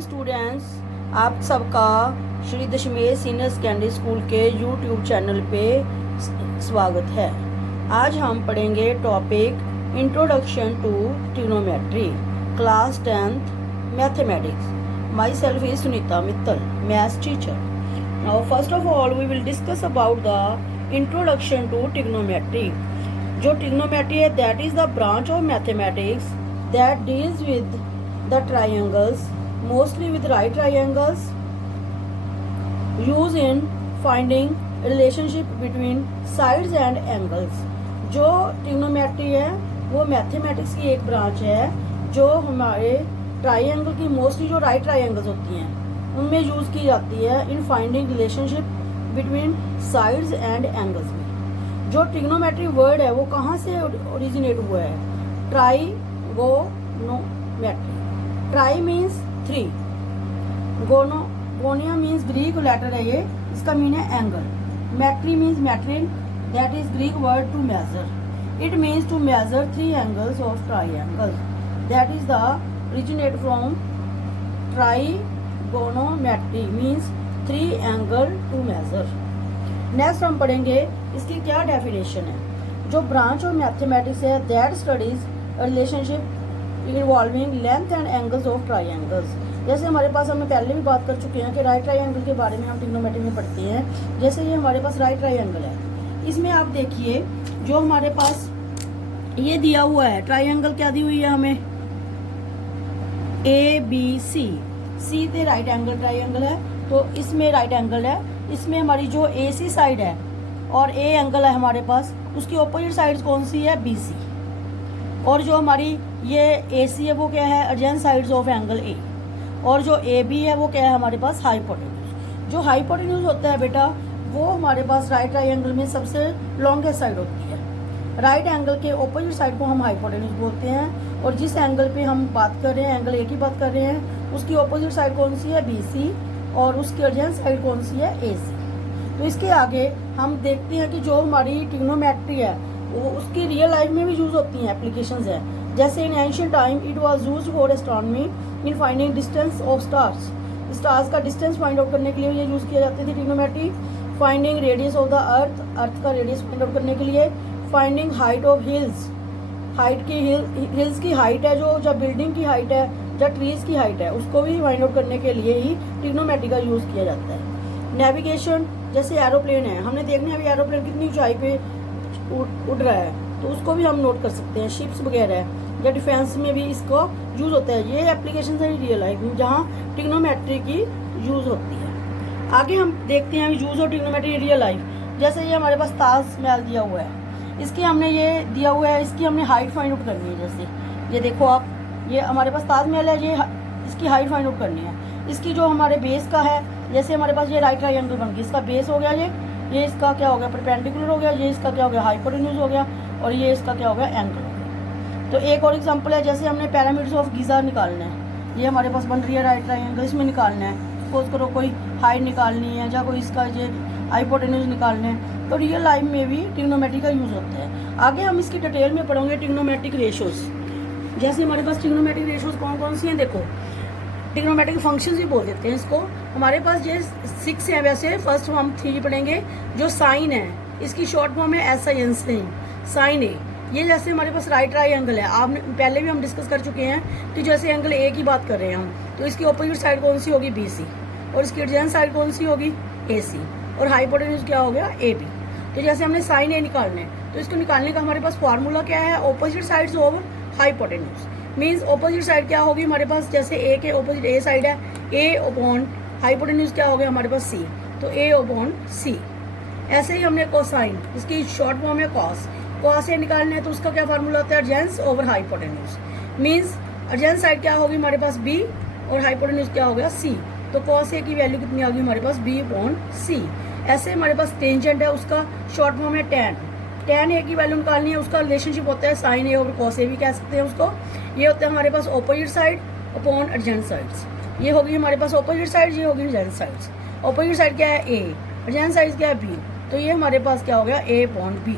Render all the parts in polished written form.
Morning students, आप सबका Shri Dashmesh senior secondary school के यूट्यूब चैनल पे स्वागत है। आज हम पढ़ेंगे topic introduction to trigonometry, class 10th mathematics. Myself is Sunita Mittal, maths teacher. Now first of all we will discuss about the introduction to trigonometry. जो ट्रिग्नोमेट्री है that is the branch of mathematics that deals with the triangles, mostly with right triangles, used in finding relationship between sides and angles। जो trigonometry है वो mathematics की एक branch है जो हमारे ट्राइंगल की मोस्टली जो राइट ट्राइंगल्स होती हैं उनमें यूज़ की जाती है in finding relationship between sides and angles में। जो ट्रिग्नोमेट्री वर्ड है वो कहाँ से ओरिजिनेट हुआ है? Trigonometry. Tri means three, gonia means Greek letter है ये, इसका मीन है angle. Metry means metron, that is Greek word to measure. It means to measure three angles of triangle, that is the originate from trigonometry means three angle to measure. Next हम पढ़ेंगे इसकी क्या definition है। जो branch of mathematics है that studies relationship involving length and angles of triangles. जैसे हमारे पास हमें पहले भी बात कर चुके हैं कि राइट ट्राइंगल के बारे में हम ट्रिग्नोमेट्री में पढ़ते हैं। जैसे ये हमारे पास राइट ट्राइंगल है, इसमें आप देखिए जो हमारे पास ये दिया हुआ है ट्राइंगल, क्या दी हुई है हमें? ABC। सी से राइट एंगल ट्राइंगल है, तो इसमें राइट एंगल है। इसमें हमारी जो AC साइड है और A एंगल है हमारे पास, उसकी ऑपोजिट साइड कौन सी है? BC। और जो हमारी ये AC है वो क्या है? एडजेंट साइड्स ऑफ एंगल A। और जो AB है वो क्या है हमारे पास? हाइपोटेन्यूज। जो हाइपोटेन्यूज होता है बेटा वो हमारे पास राइट ट्राइंगल में सबसे लॉन्गेस्ट साइड होती है। राइट एंगल के ऑपोजिट साइड को हम हाइपोटेन्यूज बोलते हैं। और जिस एंगल पे हम बात कर रहे हैं, एंगल A की बात कर रहे हैं, उसकी ऑपोजिट साइड कौन सी है? BC। और उसकी एडजेंट साइड कौन सी है? AC। तो इसके आगे हम देखते हैं कि जो हमारी ट्रिग्नोमेट्री है वो उसकी रियल लाइफ में भी यूज होती हैं, एप्लीकेशंस है। जैसे in ancient time it was used for astronomy in finding distance of stars. Stars का डिस्टेंस फाइंड आउट करने के लिए ये यूज किया जाती थी trigonometry. Finding radius of the earth, earth का रेडियस फाइंड आउट करने के लिए। Finding height of hills, height की हिल्स की हाइट है जो जब बिल्डिंग की हाइट है या ट्रीज की हाइट है उसको भी फाइंड आउट करने के लिए ही ट्रिग्नोमेट्री का यूज किया जाता है। नेविगेशन, जैसे एरोप्लेन है, हमने देखना है अभी एरोप्लेन कितनी ऊंचाई पे उड़ रहा है तो उसको भी हम नोट कर सकते हैं। शिप्स वगैरह है या डिफेंस में भी इसको यूज होता है। ये एप्लीकेशन है रियल लाइफ में जहाँ ट्रिग्नोमेट्री की यूज होती है। आगे हम देखते हैं use of trigonometry real life. जैसे ये हमारे पास ताजमहल दिया हुआ है, इसकी हमने ये दिया हुआ है, इसकी हमने हाइट फाइंड आउट करनी है। जैसे ये देखो आप, ये हमारे पास ताजमहल है, ये इसकी हाइट फाइंड आउट करनी है। इसकी जो हमारे बेस का है, जैसे हमारे पास ये राइट ट्राइंगल बन गई, इसका बेस हो गया ये इसका क्या हो गया? परपेंडिकुलर हो गया। ये इसका क्या हो गया? हाइपोटेन्यूज हो गया। और ये इसका क्या हो गया? एंगल हो गया। तो एक और एग्जांपल है, जैसे हमने पिरामिड्स ऑफ गीज़ा निकालना है, ये हमारे पास बन रही है राइट ट्राइंगल, इसमें निकालना है। सपोज करो कोई हाइट निकालनी है या कोई इसका जो हाइपोटेन्यूज निकालना है, तो रियल लाइफ में भी ट्रिग्नोमेट्री का यूज़ होता है। आगे हम इसकी डिटेल में पढ़ेंगे ट्रिग्नोमेट्रिक रेशोज। जैसे हमारे पास ट्रिग्नोमेट्रिक रेशोज कौन कौन सी हैं देखो। ट्रिग्नोमेट्रिक फंक्शंस भी बोल देते हैं इसको। हमारे पास ये 6 हैं, वैसे फर्स्ट हम 3 पढ़ेंगे। जो साइन है इसकी शॉर्ट फॉर्म है SIN, साइन ए। ये जैसे हमारे पास राइट ट्राइंगल है, आपने पहले भी हम डिस्कस कर चुके हैं कि जैसे एंगल A की बात कर रहे हैं हम, तो इसकी ऑपोजिट साइड कौन सी होगी? BC। और इसकी एडजेंट साइड कौन सी होगी? AC। और हाइपोटेन्यूज क्या हो गया? AB। तो जैसे हमने साइन A निकालना है तो इसको निकालने का हमारे पास फार्मूला क्या है? Opposite sides of hypotenuse. Means opposite side क्या होगी हमारे पास? जैसे A के ऑपोजिट A साइड है, A अपॉन हाइपोटेन्यूज क्या हो गया हमारे पास? C। तो A अपॉन C। ऐसे ही हमने कोसाइन, इसकी शॉर्ट फॉर्म है कॉस। कॉस A निकालना है तो उसका क्या फार्मूला होता है? Adjacent over hypotenuse. Means adjacent side क्या होगी हमारे पास? B। और हाइपोटेन्यूज क्या हो गया? C। तो कॉस A की वैल्यू कितनी आ गई हमारे पास? B upon C। ऐसे हमारे पास टेंजेंट है, उसका शॉर्ट फॉर्म है tan। tan A की वैल्यू निकालनी है, उसका रिलेशनशिप होता है साइन A और कॉस A भी कह सकते हैं उसको। ये होता है हमारे पास ऑपोजिट साइड अपॉन एडजेंट साइड्स। ये होगी हमारे पास ऑपोजिट साइड, ये होगी एडजेंट साइड्स। ऑपोजिट साइड क्या है? A, एडजेंट साइड क्या है? B। तो ये हमारे पास क्या हो गया? A upon B।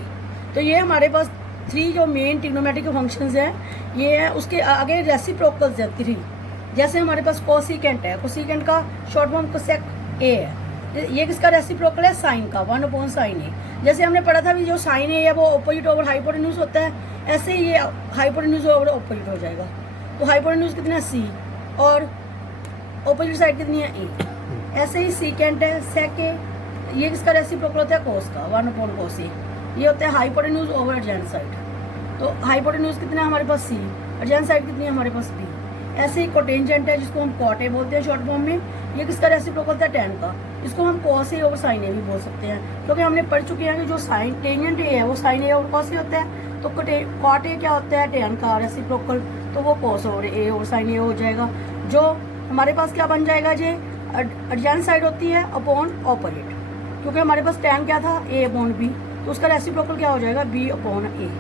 तो ये हमारे पास 3 जो मेन ट्रिग्नोमेट्रिक फंक्शंस हैं ये है। उसके आगे रेसिप्रोकल्स है 3। जैसे हमारे पास कोसिकेंट है, कोसिकेंट का शॉर्ट फॉर्म कोसेक ए है, ये किसका रेसिप्रोकल है, साइन का, 1/sin ए। जैसे हमने पढ़ा था भी जो साइन ए है वो ऑपोजिट ओवर हाइपोटेन्यूज होता है, ऐसे ही ये हाइपोटेन्यूज ओवर ऑपोजिट हो जाएगा। तो हाइपोटेन्यूज कितना है सी और ऑपोजिट साइड कितनी है ए। ऐसे ही सीकेंट है सेक ए, ये किसका रेसिप्रोकल होता है, कोस का, 1/cos ए। ये होता है हाइपोटेन्यूज ओवर एडजेंट साइड। तो हाइपोटेन्यूज कितना है हमारे पास सी, एडजेंट साइड कितनी है हमारे पास बी। ऐसे ही कोटेंजेंट है जिसको हम कॉट ए बोलते हैं शॉर्ट फॉर्म में, ये किसका रेसिप्रोकल होता है, टैन का, इसको हम कॉस ए ओवर साइन ए भी बोल सकते हैं, क्योंकि हमने पढ़ चुके हैं कि जो साइन टेंजेंट ए है वो sign A over cos A होता है। तो कॉट ए क्या होता है, टैन का रेसिप्रोकल, तो वो कॉस ओवर ए ओवर साइन ए हो जाएगा। जो हमारे पास क्या बन जाएगा, जे एडजेंट साइड होती है अपॉन ऑपोजिट, क्योंकि हमारे पास टैन क्या था, ए अपॉन बी, तो उसका रेसिप्रोकल क्या हो जाएगा, बी अपॉन ए।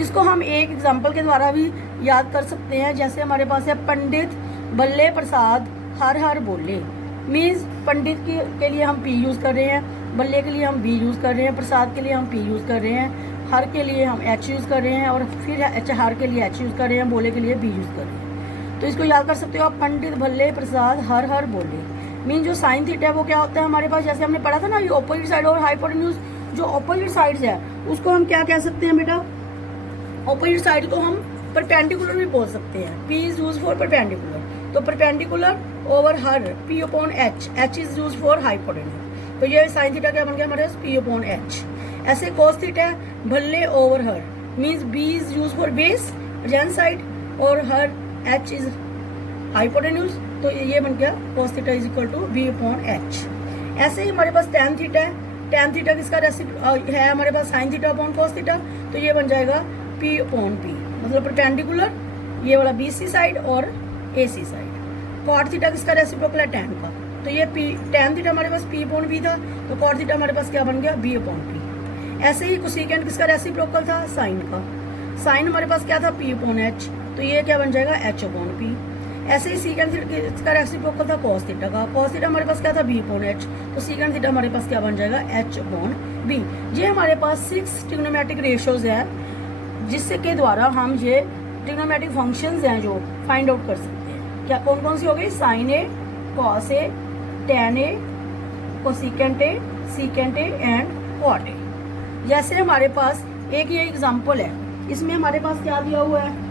इसको हम एक एग्जाम्पल के द्वारा भी याद कर सकते हैं। जैसे हमारे पास है पंडित बल्ले प्रसाद हर हर बोले, मीन्स पंडित के लिए हम पी यूज़ कर रहे हैं, बल्ले के लिए हम बी यूज़ कर रहे हैं, प्रसाद के लिए हम पी यूज़ कर रहे हैं, हर के लिए हम एच यूज़ कर रहे हैं, और फिर हर के लिए एच यूज़ कर रहे हैं, बोले के लिए बी यूज़ कर रहे हैं। तो इसको याद कर सकते हो आप, पंडित भल्ले प्रसाद हर हर बोले। मीन जो साइन थीटा है वो क्या होता है हमारे पास, जैसे हमने पढ़ा था ना, ये ऑपोजिट साइड और हाइपोटेन्यूज, जो ऑपोजिट साइड्स है उसको हम क्या कह सकते हैं बेटा, ऑपोजिट साइड को हम परपेंडिकुलर भी बोल सकते हैं। P is use for perpendicular, तो परपेंडिकुलर ओवर हर P upon H, H is use for hypotenuse. तो ये साइन थीटा क्या बन गया हमारे पास, P अपॉन एच। ऐसे कोस थीटा भल्ले ओवर हर, means B is use for base adjacent side और हर H इज हाइपोटेन्यूज, तो ये बन गया cos theta is equal to B upon H. ऐसे ही हमारे पास टैन थीटा है, टैन थीटा किसका है हमारे पास, sine theta upon cos theta, तो ये बन जाएगा P अपॉन P, मतलब परपेंडिकुलर ये वाला BC साइड और AC साइड। कॉट थीटा किसका रेसिप्रोकल है, टैन का, तो ये टैन थीटा हमारे पास P अपॉन B था, तो कॉट थीटा हमारे पास क्या बन गया, B अपॉन P। ऐसे ही कोसिकेंट किसका रेसिप्रोकल था, साइन का, साइन हमारे पास क्या था, P अपॉन H, तो ये क्या बन जाएगा, H अपॉन P। ऐसे ही सीकेंट किसका रेसिप्रोकल था, कॉस थीटा का, कॉस थीटा हमारे पास क्या था, B अपॉन H, तो सीकेंट थीटा हमारे पास क्या बन जाएगा, H अपॉन B। ये हमारे पास 6 ट्रिग्नोमेट्रिक रेशियोज है जिससे के द्वारा हम ये ट्रिग्नोमेट्रिक फंक्शंस हैं जो फाइंड आउट कर सकते हैं। क्या कौन कौन सी हो गई, sine A, cos A, tan A, cosecant A, secant A and cot A. जैसे हमारे पास एक ये एग्जांपल है, इसमें हमारे पास क्या दिया हुआ है,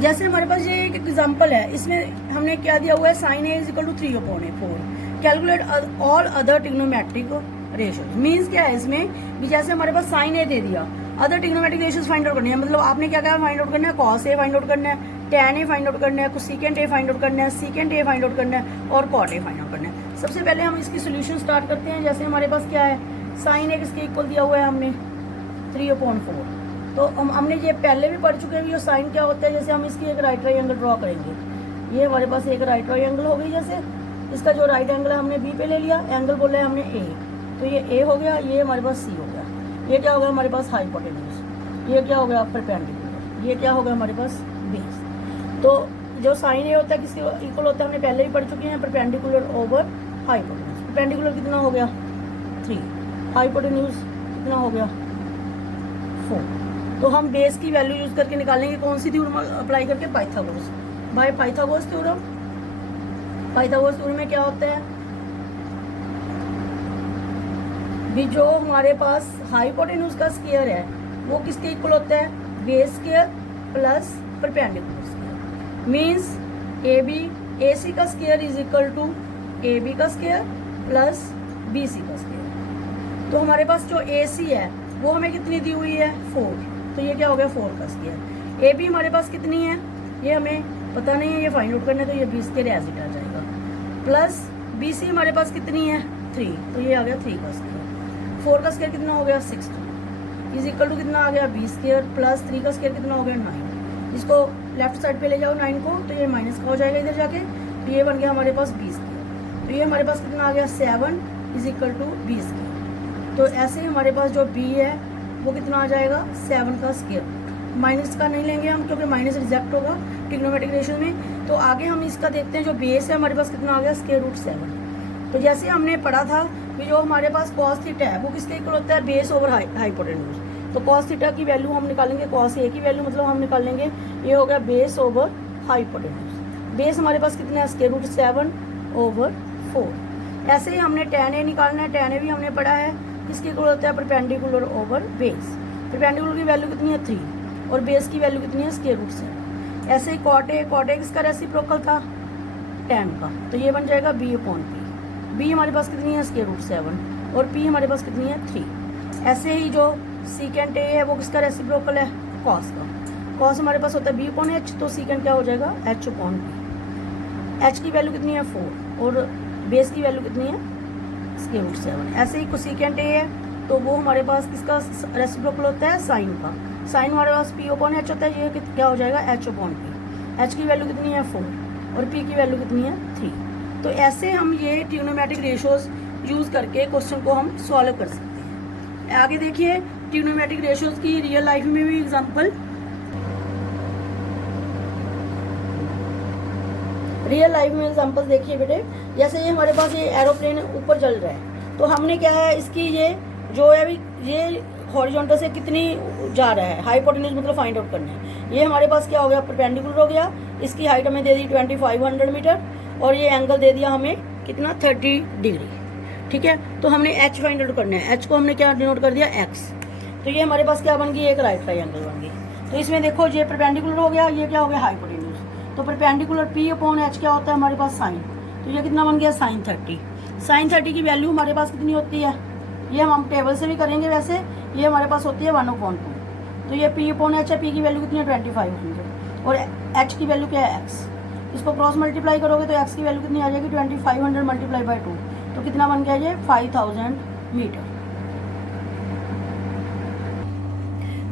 जैसे हमारे पास ये एक एग्जांपल है, इसमें हमने क्या दिया हुआ है, sine A is equal to 3 upon A 4, calculate all other trigonometric ratios. Means क्या है इसमें भी, जैसे हमारे पास साइन ए दे दिया, other trigonometric ratios find out करनी है, मतलब आपने क्या क्या फाइंड आउट करना है, कॉस ए फाइंड आउट करना है, टैन ए फाइंड आउट करना है, कोसिकेंट ए फाइंड आउट करना है, सीकेंट ए फाइंड आउट करना है और कॉट ए फाइंड आउट करना है। सबसे पहले हम इसकी सोल्यूशन स्टार्ट करते हैं। जैसे हमारे पास क्या है, साइन ए किसके इक्वल दिया हुआ है हमने, 3 अपॉन 4, तो हमने ये पहले भी पढ़ चुके हैं ये साइन क्या होता है। जैसे हम इसकी एक राइट ट्राइंगल ड्रॉ करेंगे, ये हमारे पास एक राइट ट्राइंगल हो गई, जैसे इसका जो राइट एंगल है हमने बी पे ले लिया, एंगल बोला है हमने ए, तो ये ए हो गया, ये हमारे पास सी हो गया, ये क्या हो गया हमारे पास हाइपोटेन्यूज, ये क्या हो गया परपेंडिकुलर, ये क्या हो गया हमारे पास बेस। तो जो साइन ए होता है किसके इक्वल होता है हमने पहले भी पढ़ चुके हैं, परपेंडिकुलर ओवर हाइपोटेन्यूज। परपेंडिकुलर कितना हो गया 3, हाइपोटेन्यूज कितना हो गया 4। तो हम बेस की वैल्यू यूज करके निकालेंगे, कौन सी थ्योरम अप्लाई करके, Pythagoras, by Pythagoras theorem. Pythagoras theorem में क्या होता है भी, जो हमारे पास हाइपोटेन्यूज का स्क्वायर है वो किसके इक्वल होता है, base square plus perpendicular square. Means AC का square is equal to AB का स्क्वायर प्लस BC का स्क्वायर। तो हमारे पास जो AC है वो हमें कितनी दी हुई है 4, तो ये क्या हो गया 4 का स्क्वायर। AB हमारे पास कितनी है ये हमें पता नहीं है, ये फाइंड आउट करना है, तो ये B स्क्वायर एज इट आ जाएगा, प्लस BC हमारे पास कितनी है 3, तो ये आ गया 3 का स्क्वायर। 4 का स्क्वायर कितना हो गया 16 इज इक्वल टू कितना आ गया B स्क्वायर प्लस 3 का स्क्वायर कितना हो गया 9। इसको लेफ्ट साइड पे ले जाओ 9 को, तो ये माइनस का हो जाएगा इधर जाके, तो ये बन गया हमारे पास B स्क्वायर। तो ये हमारे पास कितना आ गया 7 is equal to B square. तो ऐसे ही हमारे पास जो B है वो कितना आ जाएगा 7 का स्क्वायर। माइनस का नहीं लेंगे हम क्योंकि माइनस रिजेक्ट होगा ट्रिग्नोमेट्रिक रेशियो में। तो आगे हम इसका देखते हैं, जो बेस है हमारे पास कितना आ गया स्क्वायर रूट 7। तो जैसे हमने पढ़ा था कि जो हमारे पास कॉस थीटा है वो किसके इक्वल होता है, बेस ओवर हाइपोटेन्यूज। तो कॉस थीटा की वैल्यू हम निकालेंगे, कॉस ए की वैल्यू मतलब हम निकालेंगे, ये हो गया बेस ओवर हाइपोटेन्यूज। बेस हमारे पास कितना है, स्क्वायर रूट 7/4। ऐसे ही हमने tan A निकालना है, tan A भी हमने पढ़ा है, किसके इक्वल होता है, परपेंडिकुलर ओवर बेस। परपेंडिकुलर की वैल्यू कितनी है 3 और बेस की वैल्यू कितनी है, स्क्वायर रूट 7। ऐसे ही cot A किसका रेसिप्रोकल था, tan का, तो ये बन जाएगा B/P। B हमारे पास कितनी है, स्क्वायर रूट 7 और P हमारे पास कितनी है 3। ऐसे ही जो सीकेंट A है वो किसका रेसिप्रोकल है, cos का। cos हमारे पास होता है B/H, तो सीकेंट क्या हो जाएगा, H/P। H की वैल्यू कितनी है 4 और बेस की वैल्यू कितनी है, स्क्वायर रूट 7। ऐसे ही कोसिकेंट A है तो वो हमारे पास किसका रेसिप्रोकल होता है, साइन का। साइन हमारे पास P/H होता है, ये क्या हो जाएगा, H/P। H की वैल्यू कितनी है 4 और P की वैल्यू कितनी है 3। तो ऐसे हम ये ट्रिग्नोमेट्रिक रेशियोज यूज करके क्वेश्चन को हम सॉल्व कर सकते हैं। आगे देखिए ट्रिग्नोमेट्रिक रेशियोज की रियल लाइफ में भी एग्जांपल। रियल लाइफ में एग्जांपल देखिए बेटे, जैसे ये हमारे पास ये एरोप्लेन ऊपर चल रहा है, तो हमने क्या है, इसकी ये जो है अभी ये हॉरिजॉन्टल से कितनी जा रहा है, हाइपोटेन्यूज मतलब फाइंड आउट करना है। ये हमारे पास क्या हो गया, परपेंडिकुलर हो गया। इसकी हाइट हमें दे दी 2500 मीटर और ये एंगल दे दिया हमें कितना, 30 डिग्री। ठीक है, तो हमने एच फाइंड आउट करना है। एच को हमने क्या डिनोट कर दिया, एक्स। तो ये हमारे पास क्या बन गई, एक राइट ट्रायंगल बन गई। तो इसमें देखो ये परपेंडिकुलर हो गया, ये क्या हो गया, हाइपोटेन्यूज। तो परपेंडिकुलर P/H क्या होता है हमारे पास, साइन। तो ये कितना बन गया, sin 30। sin 30 की वैल्यू हमारे पास कितनी होती है, ये हम टेबल से भी करेंगे वैसे, ये हमारे पास होती है 1/2। तो ये P/H है, P की वैल्यू कितनी है 2500 और H की वैल्यू क्या है, x। इसको क्रॉस मल्टीप्लाई करोगे तो x की वैल्यू कितनी आ जाएगी, 2500 मल्टीप्लाई बाई 2, तो कितना बन गया ये 5000 मीटर।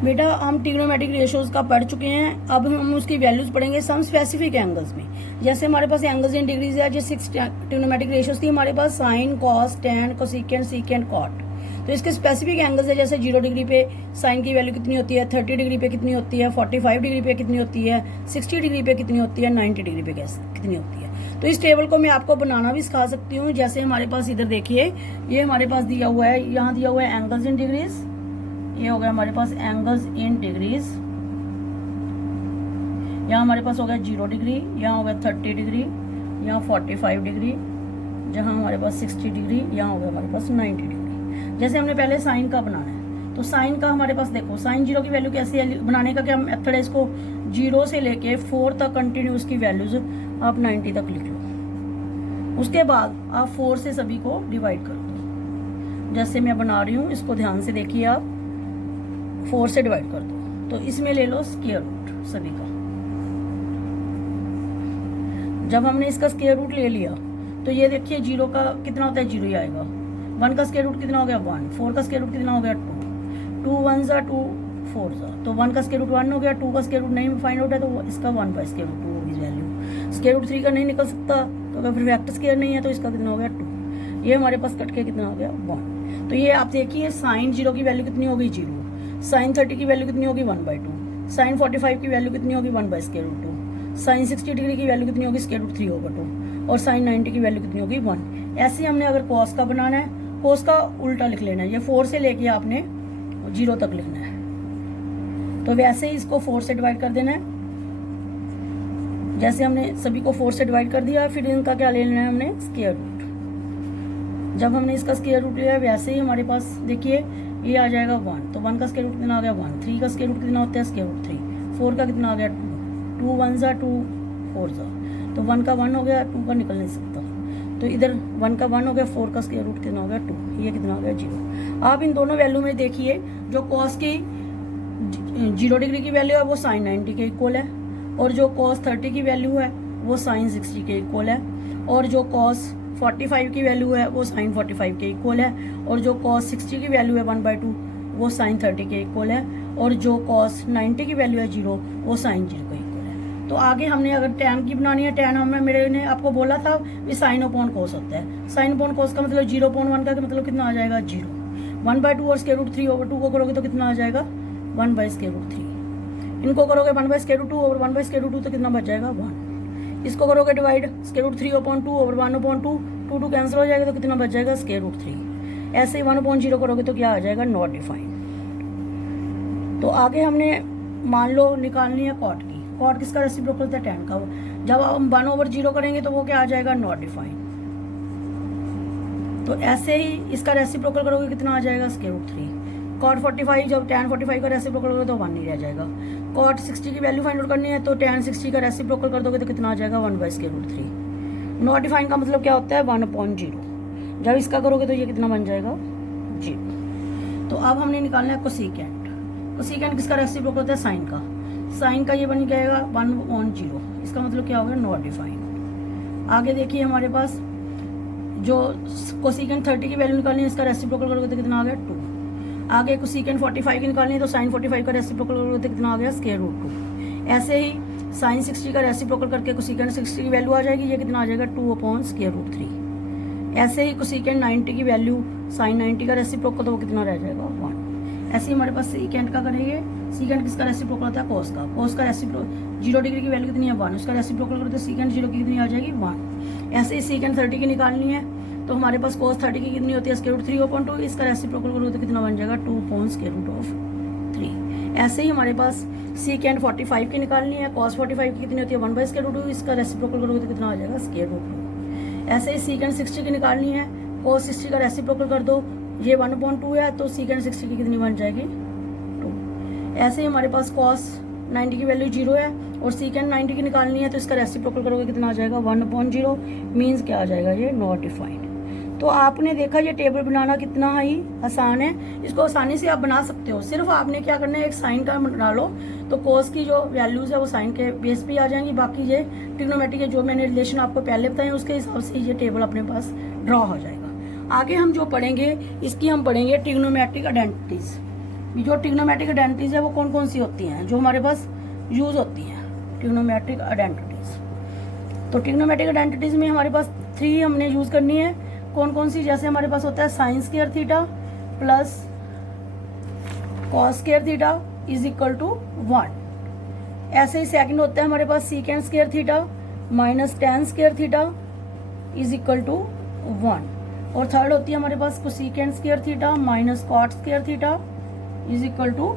बेटा हम ट्रिग्नोमेट्रिक रेशियोज का पढ़ चुके हैं, अब हम उसकी वैल्यूज पढ़ेंगे सम स्पेसिफिक एंगल्स में। जैसे हमारे पास एंगल्स इन डिग्रीज है, जो 6 ट्रिग्नोमेट्रिक रेशियोज थी हमारे पास, sine, cos, tan, cosecant, secant, cot. तो इसके स्पेसिफिक एंगल्स है, जैसे 0 डिग्री पे साइन की वैल्यू कितनी होती है, 30 डिग्री पे कितनी होती है, 45 डिग्री पे कितनी होती है, 60 डिग्री पे कितनी होती है, 90 डिग्री पे कितनी होती है। तो इस टेबल को मैं आपको बनाना भी सिखा सकती हूँ। जैसे हमारे पास इधर देखिए, ये हमारे पास दिया हुआ है, यहाँ दिया हुआ है एंगल्स इन डिग्रीज, ये हो गया हमारे पास एंगल्स इन डिग्रीज। यहाँ हमारे पास हो गया 0 डिग्री, यहाँ हो गया 30 डिग्री, यहाँ 45 डिग्री, जहाँ हमारे पास 60 डिग्री, यहाँ हो गया हमारे पास 90 डिग्री। जैसे हमने पहले साइन का बनाना है, तो साइन का हमारे पास देखो, साइन 0 की वैल्यू कैसे है, बनाने का क्या मेथड है, इसको 0 से लेके 4 तक कंटिन्यूस की वैल्यूज आप 90 तक लिख लो। उसके बाद आप 4 से सभी को डिवाइड कर दो। जैसे मैं बना रही हूँ, इसको ध्यान से देखिए, आप 4 से डिवाइड कर दो, तो इसमें ले लो स्क्वायर रूट सभी का। जब हमने इसका स्क्वायर रूट ले लिया तो ये देखिए 0 का कितना होता है, 0 ही आएगा। 1 का स्क्वायर रूट कितना हो गया, 1। 4 का स्क्वायर रूट कितना हो गया, 2। 2 1 ज़ा 2 4 ज़ा, तो 1 का स्क्वायर रूट 1 हो गया। 2 का स्क्वायर रूट नहीं फाइंड आउट है, तो इसका 1 बाई स्क्वायर रूट 2 होगी वैल्यू। स्क्वायर रूट 3 का नहीं निकल सकता, तो अगर फिर फैक्टर स्क्वायर नहीं है तो इसका कितना हो गया, 2। ये हमारे पास कट के कितना हो गया, 1। तो ये आप देखिए, साइन 0 की वैल्यू कितनी होगी, 0। साइन 30 की वैल्यू कितनी होगी, 1/2। साइन 45 की वैल्यू कितनी होगी, 1 by square root 2। Sine 60 degree की वैल्यू कितनी होगी, स्क्वायर रूट 3/2। और साइन 90 की वैल्यू कितनी होगी, 1। ऐसे हमने अगर कॉस का बनाना है, कॉस का उल्टा लिख लेना है, ये 4 से लेके आपने 0 तक लिखना है। तो वैसे ही इसको 4 से डिवाइड कर देना है। जैसे हमने सभी को 4 से डिवाइड कर दिया, फिर इनका क्या ले लेना है हमने, स्क्वायर रूट। जब हमने इसका स्क्वायर रूट लिया, वैसे ही हमारे पास देखिए ये आ जाएगा 1। तो 1 का स्क्वायर रूट कितना आ गया, 1। 3 का स्क्वायर रूट कितना होता है, स्क्वायर रूट 3। 4 का कितना आ गया, 2। 2 1 ज़ा 2 4 ज़ा, तो 1 का 1 हो गया, 2 का निकल नहीं सकता। तो इधर 1 का 1 हो गया, 4 का स्क्वायर रूट कितना हो गया, 2। ये कितना हो गया, 0। आप इन दोनों वैल्यू में देखिए, जो कॉस की 0 डिग्री की वैल्यू है वो साइन 90 के इक्वल है, और जो कॉस 30 की वैल्यू है वो साइन 60 के इक्वल है, और जो कॉस 45 की वैल्यू है वो साइन 45 के इक्वल है, और जो कॉस 60 की वैल्यू है 1/2 वो साइन 30 के इक्वल है, और जो कॉस 90 की वैल्यू है 0 वो साइन 0 के इक्वल है। तो आगे हमने अगर टैन की बनानी है, टैन हमें मेरे ने आपको बोला था भी साइन अपॉन कॉस होता है। साइन अपॉन कॉस का मतलब 0/1 का मतलब कितना आ जाएगा, 0। 1/2 और स्क्वायर रूट 3/2 को करोगे तो कितना आ जाएगा, 1 बाई स्क्वायर रूट 3। इनको करोगे 1 बाई स्क्वायर रूट 2 और 1 बाई स्क्वायर रूट 2 तो कितना बच जाएगा, 1। इसको करोगे डिवाइड, स्क्वायर रूट 3/2 और 1/2, 2 कैंसिल हो जाएगा तो कितना बच जाएगा, स्क्वायर रूट 3। ऐसे ही 1/0 करोगे तो क्या आ जाएगा, नॉट डिफाइंड। तो आगे हमने मान लो निकालनी है कॉट की। कॉट किसका रेसिप्रोकल होता है? tan का। जब हम 1/0 करेंगे तो वो क्या आ जाएगा? Not defined. तो ऐसे ही इसका रेसिप्रोकल करोगे कितना आ जाएगा? √3। कॉट 45 जब tan 45 का रेसिप्रोकल करोगे तो 1 नहीं रह जाएगा। कॉट 60 की वैल्यू फाइंड आउट करनी है तो tan 60 का रेसिप्रोकल कर दोगे तो कितना आ जाएगा? 1/√3। नॉट डिफाइंड का मतलब क्या होता है? 1/0। जब इसका करोगे तो ये कितना बन जाएगा? 0। तो अब हमने निकालना है कोसिकेंट। कोसिकेंट किसका रेसिप्रोकल होता है? साइन का। साइन का ये बन जाएगा 1/0। इसका मतलब क्या होगा? Not defined. आगे देखिए हमारे पास जो कोसिकेंट 30 की वैल्यू निकालनी है, इसका रेसिप्रोकल करोगे तो कितना आ गया? 2। आगे कोसिकेंट 45 की निकालनी है तो साइन 45 का रेसिप्रोकल करोगे तो कितना आ गया? √2। ऐसे ही साइन 60 का रेसिप्रोकल करके कोसिकेंट 60 की वैल्यू आ जाएगी, ये कितना आ जाएगा? 2/√3। ऐसे ही कोसिकेंट 90 की वैल्यू साइन 90 का रेसिप्रोकल तो वो कितना रह जाएगा? 1। ऐसे ही हमारे पास सीकेंट का करेंगे। सीकेंट किसका रेसिप्रोकल होता है? कोस का। कोस का रेसिप्रोकल 0 डिग्री की वैल्यू कितनी है? 1। उसका रेसिप्रोकल करते हैं सीकेंट 0 की कितनी आ जाएगी? 1। ऐसे ही सीकेंट 30 की निकालनी है तो हमारे पास कोस 30 की कितनी होती है? √3/2। इसका रेसिप्रोकल करोगे तो कितना बन जाएगा? 2/3। ऐसे ही हमारे पास सीकेंट 45 की निकालनी है। कॉस 45 की कितनी होती है? 1/√2। इसका रेसिप्रोकल करोगे तो कितना आ जाएगा? √2। ऐसे ही सीकेंट 60 की निकालनी है। कोस 60 का रेसिप्रोकल कर दो, ये 1/2 है तो सीकेंट 60 की कितनी बन जाएगी? 2। ऐसे ही हमारे पास कॉस 90 की वैल्यू 0 है और सीकेंट 90 की निकालनी है तो इसका रेसिप्रोकल करोगे कितना आ जाएगा? 1/0। मीन्स क्या आ जाएगा? ये नॉट डिफाइंड। तो आपने देखा ये टेबल बनाना कितना ही आसान है। इसको आसानी से आप बना सकते हो। सिर्फ आपने क्या करना है, एक साइन का बना लो तो कोस की जो वैल्यूज है वो साइन के बेस पे आ जाएंगी। बाकी ये ट्रिग्नोमेट्रिक जो मैंने रिलेशन आपको पहले बताए उसके हिसाब से ये टेबल अपने पास ड्रॉ हो जाएगा। आगे हम जो पढ़ेंगे इसकी हम पढ़ेंगे ट्रिग्नोमेट्रिक आइडेंटिटीज। जो ट्रिग्नोमेट्रिक आइडेंटिटीज है वो कौन कौन सी होती हैं जो हमारे पास यूज होती हैं? Trigonometric identities. तो ट्रिग्नोमेट्रिक आइडेंटिटीज में हमारे पास 3 हमने यूज करनी है। कौन कौन सी? जैसे हमारे पास होता है sine square theta plus cos square theta is equal to 1। ऐसे ही सेकंड होता है हमारे पास secant square theta minus tan square theta is equal to 1। और थर्ड होती है हमारे पास cosecant square theta minus cot square theta is equal to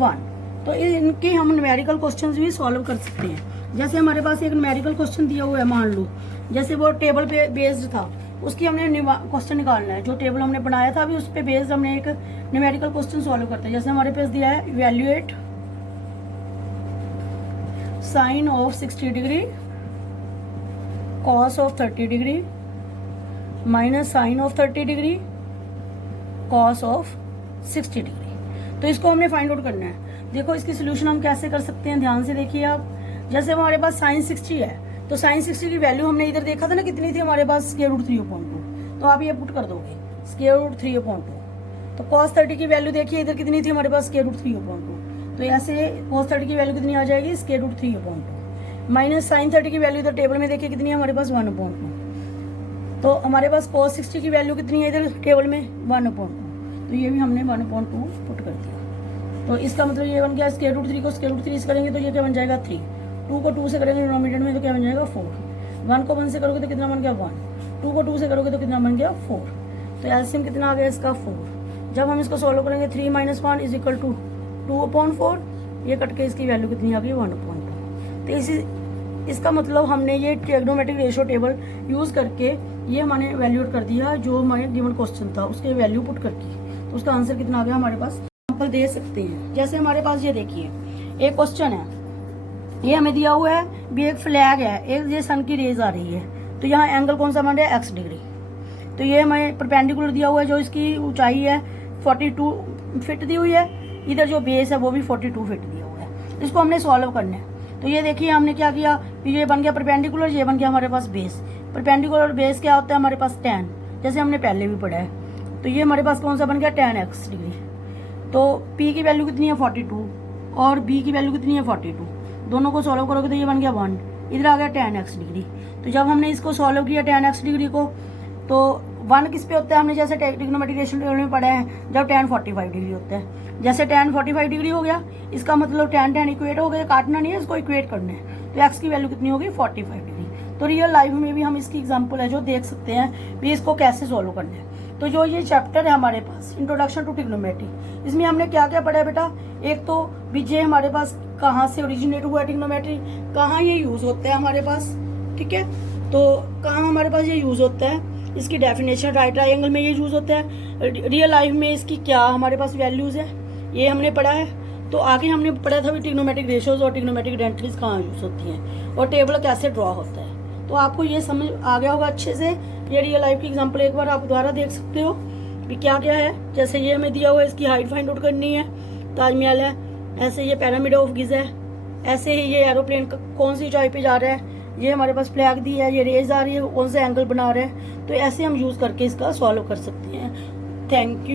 1। तो इनके हम न्यूमेरिकल क्वेश्चंस भी सॉल्व कर सकते हैं। जैसे हमारे पास एक न्यूमेरिकल क्वेश्चन दिया हुआ है, मान लो जैसे वो टेबल पे बेस्ड था, उसकी हमने क्वेश्चन निकालना है। जो टेबल हमने बनाया था अभी उस पे बेस्ड हमने एक न्यूमेरिकल क्वेश्चन सॉल्व करते हैं। जैसे हमारे पास दिया है evaluate sine of 60 degree cos of 30 degree minus sine of 30 degree cos of 60 degree. तो इसको हमने फाइंड आउट करना है। देखो इसकी सोल्यूशन हम कैसे कर सकते हैं, ध्यान से देखिए आप। जैसे हमारे पास साइन 60 है तो साइन 60 की वैल्यू हमने इधर देखा था ना कितनी थी हमारे पास? √3/2। तो आप ये पुट कर दोगे √3/2। तो cos 30 की वैल्यू देखिए इधर कितनी थी हमारे पास? √3/2। तो ऐसे cos 30 की वैल्यू कितनी आ जाएगी? √3/2 माइनस साइन 30 की वैल्यू इधर टेबल में देखिए कितनी है हमारे पास? 1/2। तो हमारे पास cos 60 की वैल्यू कितनी है इधर टेबल में? 1/2। तो ये भी हमने 1/2 पुट कर दिया। तो इसका मतलब ये बन गया √3 को √3 से करेंगे तो ये क्या बन जाएगा? 3। 2 को 2 से करेंगे डिनोमिनेटर में तो क्या बन जाएगा? 4। 1 को 1 से करोगे तो कितना बन गया? 1। 2 को 2 से करोगे तो कितना बन गया? 4। तो एलसीएम कितना आ गया इसका? 4। जब हम इसको सॉल्व करेंगे 3 - 1 इज इक्वल टू 2/4। ये कट के इसकी वैल्यू कितनी आ गई? 1/2। तो इसका मतलब हमने ये ट्रिग्नोमेट्रिक रेशियो टेबल यूज करके ये हमने वैल्यूएट कर दिया जो हमारे गिवन क्वेश्चन था उसके वैल्यू पुट करके। तो उसका आंसर कितना आ गया हमारे पास? एग्जाम्पल दे सकते हैं। जैसे हमारे पास ये देखिए एक क्वेश्चन है, ये हमें दिया हुआ है भी एक फ्लैग है, एक ये सन की रेज आ रही है तो यहाँ एंगल कौन सा बन रहा है? x degree. तो ये हमें परपेंडिकुलर दिया हुआ है जो इसकी ऊंचाई है 42 फीट दी हुई है, इधर जो बेस है वो भी 42 फीट दिया हुआ है। इसको हमने सॉल्व करना है। तो ये देखिए हमने क्या किया, ये बन गया परपेंडिकुलर, ये बन गया हमारे पास बेस। परपेंडिकुलर बेस क्या होता है हमारे पास? tan, जैसे हमने पहले भी पढ़ा है। तो ये हमारे पास कौन सा बन गया? tan x degree. तो p की वैल्यू कितनी है? 42 और b की वैल्यू कितनी है? 42। दोनों को सॉल्व करोगे तो ये बन गया 1। इधर आ गया tan x डिग्री। तो जब हमने इसको सॉल्व किया tan x डिग्री को तो 1 किस पे होता है? हमने जैसे ट्रिग्नोमेट्रिक रेशियो टेबल में पढ़ा है जब tan 45 डिग्री होता है। जैसे tan 45 डिग्री हो गया इसका मतलब tan इक्वेट हो गया, काटना नहीं है, इसको इक्वेट करना है। तो x की वैल्यू कितनी होगी? 45 डिग्री। तो रियल लाइफ में भी हम इसकी एग्जाम्पल है जो देख सकते हैं भी इसको कैसे सॉल्व करना है। तो जो ये चैप्टर है हमारे पास इंट्रोडक्शन टू ट्रिग्नोमेट्री, इसमें हमने क्या क्या पढ़ा है बेटा? एक तो बीजे हमारे पास कहाँ से ओरिजिनेट हुआ है ट्रिग्नोमेट्री, कहाँ ये यूज़ होता है हमारे पास, ठीक है। तो कहाँ हमारे पास ये यूज़ होता है, इसकी डेफिनेशन राइट ट्राइंगल में ये यूज़ होता है, रियल लाइफ में इसकी क्या हमारे पास वैल्यूज़ है ये हमने पढ़ा है। तो आगे हमने पढ़ा था भी ट्रिग्नोमेट्रिक रेशियोज और ट्रिग्नोमेट्रिक आइडेंटिटीज कहाँ यूज़ होती हैं और टेबल कैसे ड्रॉ होता है। तो आपको ये समझ आ गया होगा अच्छे से। ये रियल लाइफ की एग्जांपल एक बार आप दोबारा देख सकते हो भी क्या क्या है। जैसे ये हमें दिया हुआ है, इसकी हाइट फाइंड आउट करनी है, ताजमहल है, ऐसे ये पिरामिड ऑफ गिज़ा है, ऐसे ही ये एरोप्लेन कौन सी ऊंचाई पे जा रहा है, ये हमारे पास फ्लैग दी है, ये रेज आ रही है, कौन से एंगल बना रहे हैं। तो ऐसे हम यूज़ करके इसका सॉल्व कर सकते हैं। Thank you.